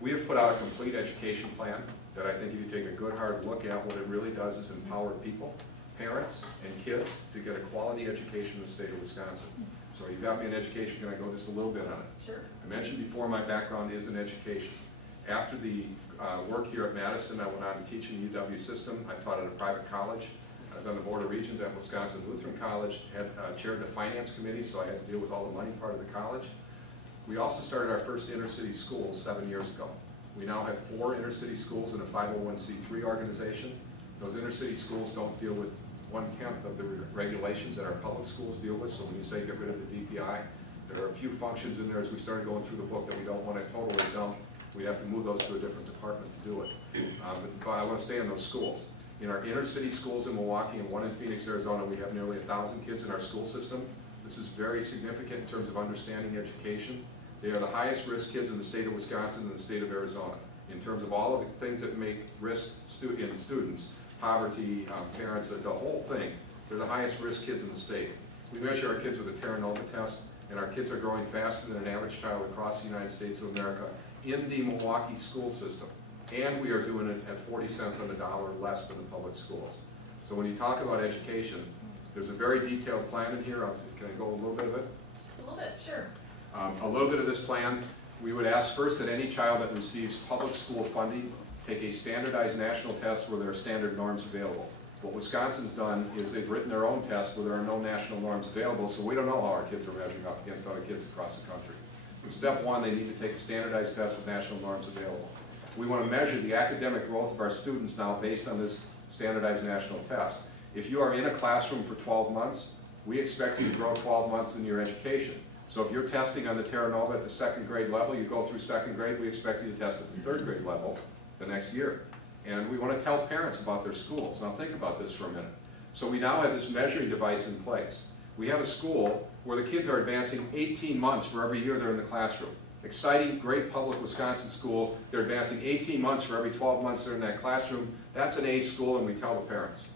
We have put out a complete education plan that I think if you take a good hard look at, what it really does is empower people, parents, and kids to get a quality education in the state of Wisconsin. So you got me in education, can I go just a little bit on it? Sure. I mentioned before my background is in education. After the work here at Madison, I went on to teach in the UW system. I taught at a private college. I was on the Board of Regents at Wisconsin Lutheran College, had chaired the finance committee, so I had to deal with all the money part of the college. We also started our first inner-city schools 7 years ago. We now have 4 inner-city schools in a 501c3 organization. Those inner-city schools don't deal with 1/10 of the regulations that our public schools deal with, so when you say get rid of the DPI, there are a few functions in there as we started going through the book that we don't want to totally dump. We have to move those to a different department to do it. But I want to stay in those schools. In our inner-city schools in Milwaukee and one in Phoenix, Arizona, we have nearly 1,000 kids in our school system. This is very significant in terms of understanding education. They are the highest risk kids in the state of Wisconsin and the state of Arizona in terms of all of the things that make risk in students, poverty, parents, the whole thing. They're the highest risk kids in the state. We measure our kids with a Terranova test, and our kids are growing faster than an average child across the United States of America in the Milwaukee school system. And we are doing it at 40 cents on the dollar less than the public schools. So when you talk about education, there's a very detailed plan in here. Can I go a little bit of it? Just a little bit, sure. A little bit of this plan, we would ask first that any child that receives public school funding take a standardized national test where there are standard norms available. What Wisconsin's done is they've written their own test where there are no national norms available, so we don't know how our kids are measuring up against other kids across the country. In step 1, they need to take a standardized test with national norms available. We want to measure the academic growth of our students now based on this standardized national test. If you are in a classroom for 12 months, we expect you to grow 12 months in your education. So if you're testing on the Terranova at the 2nd grade level, you go through 2nd grade, we expect you to test at the 3rd grade level the next year. And we want to tell parents about their schools. Now think about this for a minute. So we now have this measuring device in place. We have a school where the kids are advancing 18 months for every year they're in the classroom. Exciting, great public Wisconsin school. They're advancing 18 months for every 12 months they're in that classroom. That's an A school, and we tell the parents.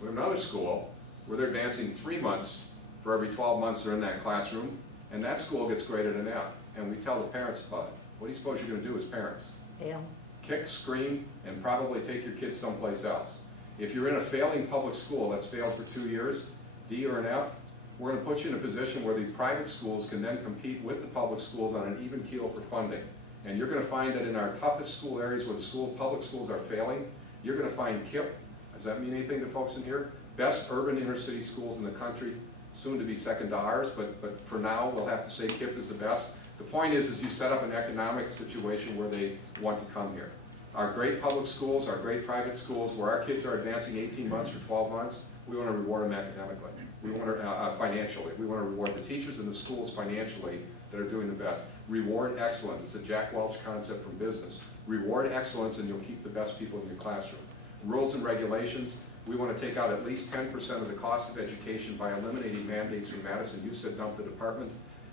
We have another school where they're advancing 3 months for every 12 months they're in that classroom, and that school gets graded an F, and we tell the parents about it. What do you suppose you're going to do as parents? Fail. Kick, scream, and probably take your kids someplace else. If you're in a failing public school that's failed for 2 years, D or an F, we're going to put you in a position where the private schools can then compete with the public schools on an even keel for funding. And you're going to find that in our toughest school areas where the public schools are failing, you're going to find KIPP. Does that mean anything to folks in here? Best urban inner city schools in the country, soon to be second to ours, but for now we'll have to say KIPP is the best. The point is you set up an economic situation where they want to come here. Our great public schools, our great private schools, where our kids are advancing 18 months for 12 months, we want to reward them academically. We want to, financially. We want to reward the teachers and the schools financially that are doing the best. Reward excellence. It's a Jack Welch concept from business. Reward excellence and you'll keep the best people in your classroom. Rules and regulations. We want to take out at least 10% of the cost of education by eliminating mandates from Madison. You said dump the department.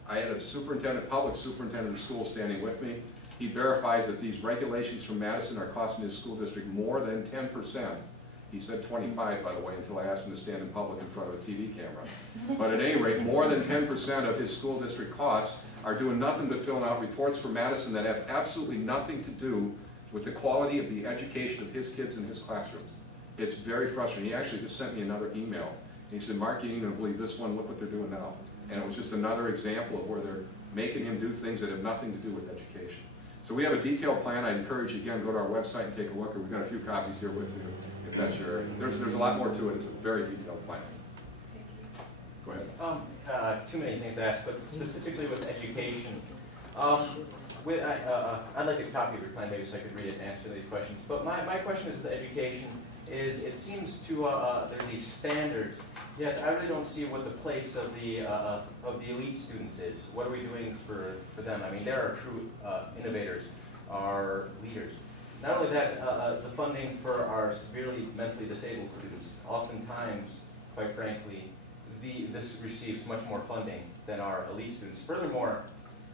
I had a superintendent, public superintendent of schools standing with me. He verifies that these regulations from Madison are costing his school district more than 10%. He said 25, by the way, until I asked him to stand in public in front of a TV camera. But at any rate, more than 10% of his school district costs are doing nothing but filling out reports for Madison that have absolutely nothing to do with the quality of the education of his kids in his classrooms. It's very frustrating. He actually just sent me another email. He said, Mark, you ain't going to believe this one. Look what they're doing now. And it was just another example of where they're making him do things that have nothing to do with education. So we have a detailed plan. I encourage you, again, go to our website and take a look. We've got a few copies here with you, if that's your area. There's a lot more to it. It's a very detailed plan. Go ahead. Too many things to ask, but specifically with education. I'd like a copy of your plan, maybe, so I could read it and answer these questions. But my question is with education is it seems to, there's these standards, yet I really don't see what the place of the elite students is. What are we doing for them? I mean, they're our true innovators, our leaders. Not only that, the funding for our severely mentally disabled students, oftentimes, quite frankly, this receives much more funding than our elite students. Furthermore,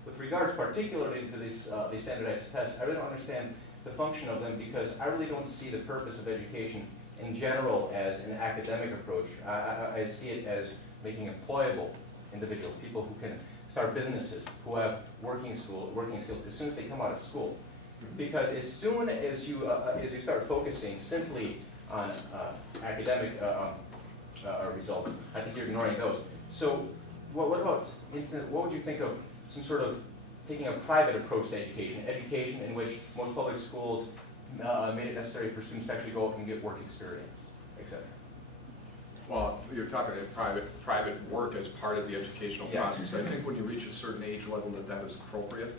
with regards particularly to these standardized tests, I really don't understand the function of them because I really don't see the purpose of education in general as an academic approach. I see it as making employable individuals, people who can start businesses, who have working skills as soon as they come out of school. Because as soon as you start focusing simply on academic results, I think you're ignoring those. So what about what would you think of some sort of taking a private approach to education in which most public schools made it necessary for students to actually go out and get work experience, etc.? Well, you're talking about private work as part of the educational process. I think when you reach a certain age level that is appropriate.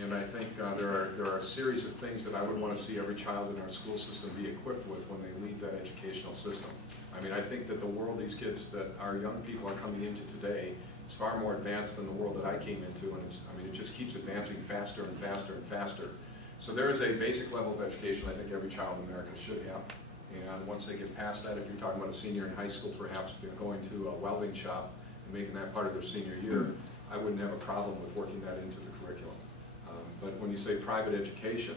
And I think there are a series of things that I would want to see every child in our school system be equipped with when they leave that educational system. I mean, I think that the world these kids that our young people are coming into today is far more advanced than the world that I came into, and it just keeps advancing faster and faster and faster. So there is a basic level of education I think every child in America should have. And once they get past that, if you're talking about a senior in high school, perhaps going to a welding shop and making that part of their senior year, I wouldn't have a problem with working that into the curriculum. But when you say private education,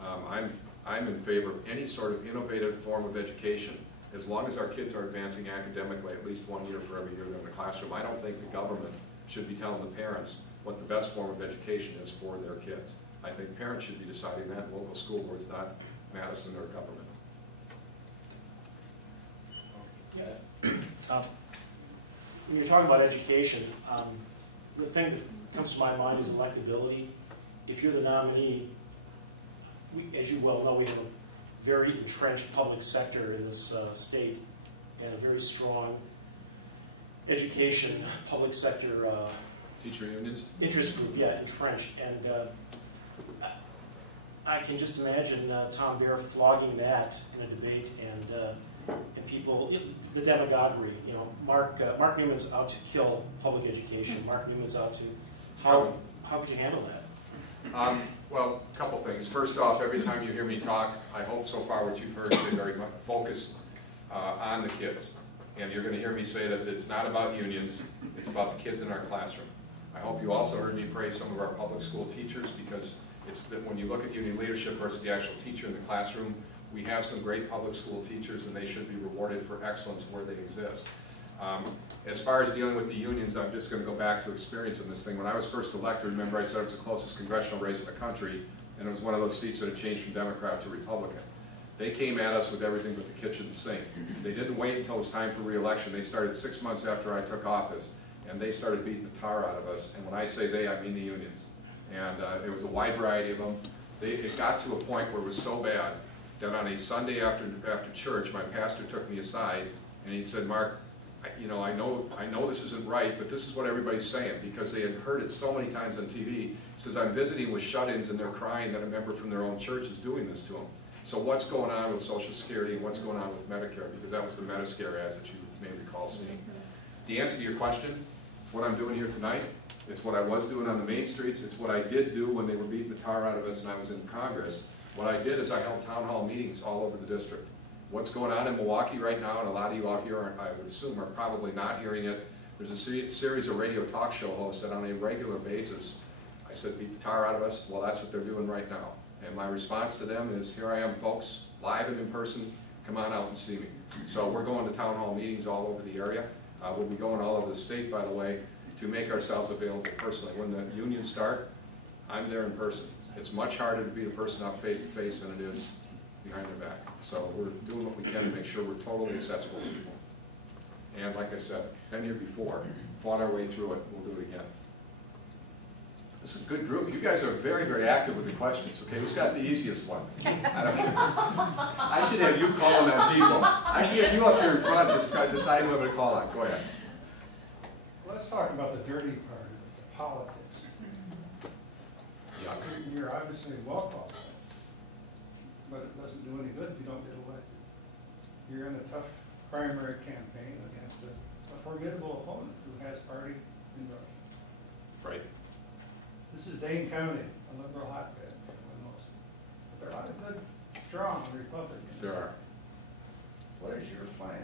I'm in favor of any sort of innovative form of education, as long as our kids are advancing academically at least 1 year for every year they're in the classroom. I don't think the government should be telling the parents what the best form of education is for their kids. I think parents should be deciding that, local school boards, not Madison or government. Yeah. When you're talking about education, the thing that comes to my mind is electability. If you're the nominee, as you well know, we have a very entrenched public sector in this state and a very strong education, public sector teacher unions? Interest group, yeah, entrenched. And I can just imagine Tom Baer flogging that in a debate and people, the demagoguery, you know, Mark Newman's out to kill public education. Mark Newman's out to, how could you handle that? Well, a couple things. First off, every time you hear me talk, I hope so far what you've heard is very much focused on the kids. And you're going to hear me say that it's not about unions, it's about the kids in our classroom. I hope you also heard me praise some of our public school teachers, because it's that when you look at union leadership versus the actual teacher in the classroom, we have some great public school teachers and they should be rewarded for excellence where they exist. As far as dealing with the unions, I'm just going to go back to experience in this thing. When I was first elected, remember I said it was the closest congressional race in the country, and it was one of those seats that had changed from Democrat to Republican. They came at us with everything but the kitchen sink. They didn't wait until it was time for re-election. They started 6 months after I took office, and they started beating the tar out of us. And when I say they, I mean the unions. And it was a wide variety of them. It got to a point where it was so bad that on a Sunday after church, my pastor took me aside, and he said, "Mark, you know, I know this isn't right, but this is what everybody's saying," because they had heard it so many times on TV. He says, "I'm visiting with shut-ins and they're crying that a member from their own church is doing this to them. So what's going on with Social Security and what's going on with Medicare?" Because that was the Metascare ads that you may recall seeing. The answer to your question, it's what I'm doing here tonight. It's what I was doing on the main streets. It's what I did do when they were beating the tar out of us and I was in Congress. What I did is I held town hall meetings all over the district. What's going on in Milwaukee right now, and a lot of you out here, I would assume, are probably not hearing it. There's a series of radio talk show hosts that on a regular basis, I said, beat the tar out of us. Well, that's what they're doing right now. And my response to them is, here I am, folks, live and in person. Come on out and see me. So we're going to town hall meetings all over the area. We'll be going all over the state, by the way, to make ourselves available personally. When the unions start, I'm there in person. It's much harder to be the person up face to face than it is behind their back. So we're doing what we can to make sure we're totally accessible to people. And like I said, been here before, fought our way through it, we'll do it again. This is a good group. You guys are very, very active with the questions, okay? Who's got the easiest one? I don't care. I should have you calling on people. I should have you up here in front just deciding who I'm going to call on. Go ahead. Let's talk about the dirty part of it, the politics. Yeah. You're obviously well qualified, but it doesn't do any good if you don't get elected. You're in a tough primary campaign against a formidable opponent who has party endorsement. Right. This is Dane County, a liberal hotbed, everyone knows. But there are a lot of good, strong Republicans. There are. What is your plan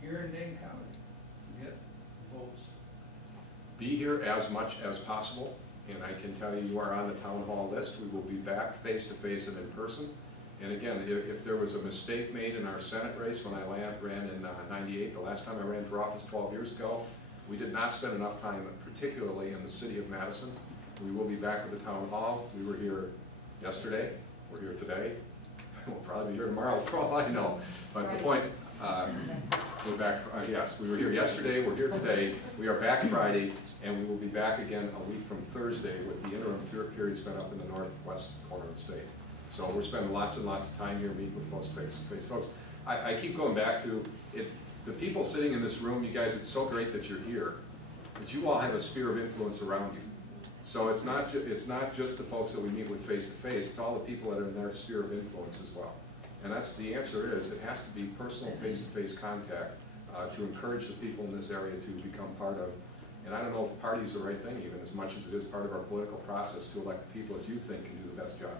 here in Dane County to get votes? Be here as much as possible, and I can tell you are on the town hall list. We will be back face to face and in person. And again, if there was a mistake made in our Senate race when I ran in '98, the last time I ran for office 12 years ago, we did not spend enough time, particularly in the city of Madison. We will be back at the town hall. We were here yesterday, we're here today, we'll probably be here tomorrow for all I know. But the point, we're back, yes, we were here yesterday, we're here today, we are back Friday, and we will be back again a week from Thursday with the interim period spent up in the northwest corner of the state. So we're spending lots and lots of time here meeting with folks face-to-face. Folks, I keep going back to it. The people sitting in this room, you guys, it's so great that you're here, but you all have a sphere of influence around you. So it's not just the folks that we meet with face-to-face, it's all the people that are in their sphere of influence as well. And that's the answer is it has to be personal face-to-face contact to encourage the people in this area to become part of. And I don't know if party is the right thing even, as much as it is part of our political process to elect the people that you think can do the best job.